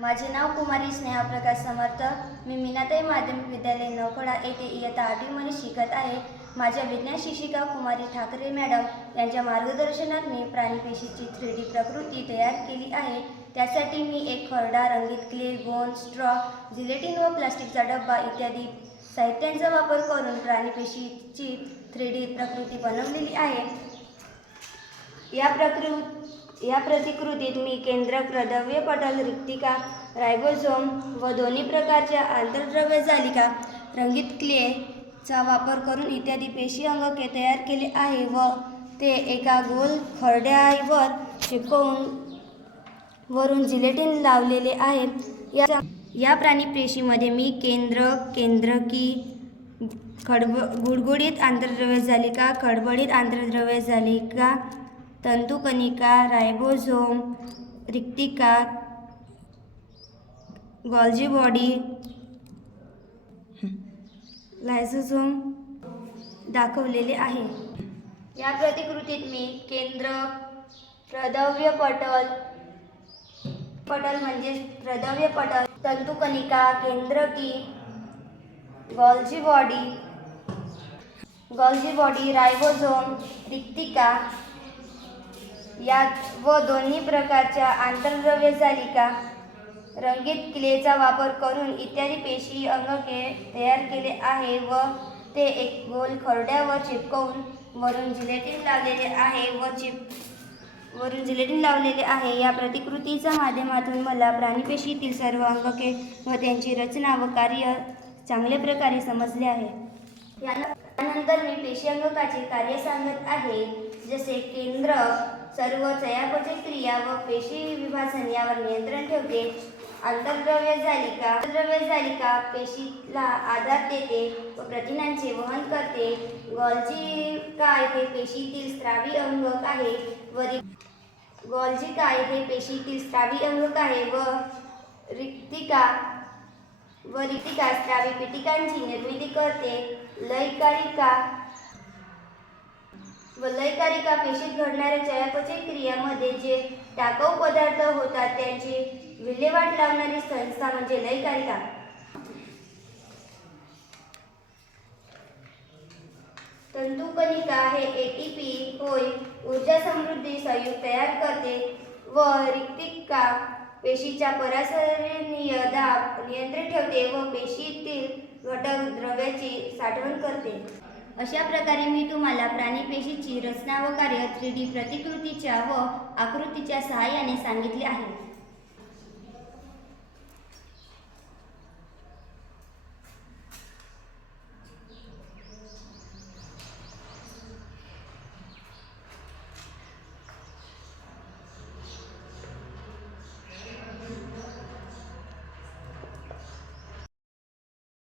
माझे नाव कुमारी स्नेहा प्रकाश समर्थ. मी मीनाताई माध्यमिक विद्यालय नौखडा येथे इयत्ता आठवीमध्ये शिकत आहे. माझ्या विज्ञान शिक्षिका कुमारी ठाकरे मॅडम यांच्या मार्गदर्शनात मी प्राणीपेशीची थ्री डी प्रकृती तयार केली आहे. त्यासाठी मी एक खरडा रंगीत क्ले गोंद स्ट्रॉ जिलेटिन व प्लास्टिकचा डब्बा इत्यादी साहित्यांचा वापर करून प्राणीपेशीची थ्री डी प्रकृती बनवलेली आहे. या प्रकृ या प्रतिकृतीत मी केंद्र प्रद्रव्य पटल रिक्तिका रायबोझोम व दोन्ही प्रकारच्या आंतरद्रव्य जालिका रंगीत क्लेचा वापर करून इत्यादी पेशी अंगके तयार केले आहे व ते एका गोल खरड्यावर चिपकवून वरून जिलेटिन लावलेले आहे या या प्राणी पेशीमध्ये मी केंद्र केंद्रकी खडब गुडगुडीत आंतरद्रव्य जालिका खडबडीत आंतरद्रव्य जालिका तंतुकणिका रायबोझोम रिक्तिका गॉल्जी बॉडी लायझोझोम दाखवलेले आहे. या प्रतिकृतीत मी केंद्र प्रदव्य पटल पटल म्हणजे प्रदव्य पटल तंतुकणिका केंद्रकी Golgi body Golgi body ribosome रिक्तिका यात व दोन्ही प्रकारच्या आंतरद्रव्य जालिका रंगीत क्लेचा वापर करून इत्यादी पेशी अंगके तयार केले आहे व ते एक गोल खरड्यावर चिपकवून वरून जिलेटिन लावलेले आहे व चिप वरून जिलेटिन लावलेले आहे. या प्रतिकृतीच्या माध्यमातून मला प्राणीपेशीतील सर्व अंगके व त्यांची रचना व कार्य चांगल्या प्रकारे समजले आहे. यानंतर मी पेशी अंगकाचे कार्य सांगत आहे जसे केंद्र सर्व चयापचय क्रिया व पेशी विभाजन यावर नियंत्रण ठेवते. आंतरद्रव्य जालिका आंतरद्रव्य जालिका पेशीला आधार देते व प्रथिनांचे वहन करते. गॉल्जी काय हे पेशीतील स्त्रावी अंगक आहे. व गॉल्जी काय हे पेशीतील स्त्रावी अंगक आहे व रिक्तिका व रिक्तिका पीठिकांची निर्मिती करते. लयकारिका. व लयकारिका पेशीत घडणाऱ्या चयापचय क्रियामध्ये जे टाकाऊ पदार्थ होतात त्यांची विल्हेवाट लावणारी संस्था म्हणजे लयकारिका. तंतुकणिका हे एटीपी होय ऊर्जा समृद्धी संयुग तयार करते व रिक्तिका पेशीच्या परासरणीय दाब नियंत्रित ठेवते व पेशीतील घटक द्रव्याची साठवण करते. अशा प्रकारे मी तुम्हाला प्राणीपेशीची रचना व कार्य थ्री डी प्रतिकृतीच्या व आकृतीच्या सहाय्याने सांगितले आहे.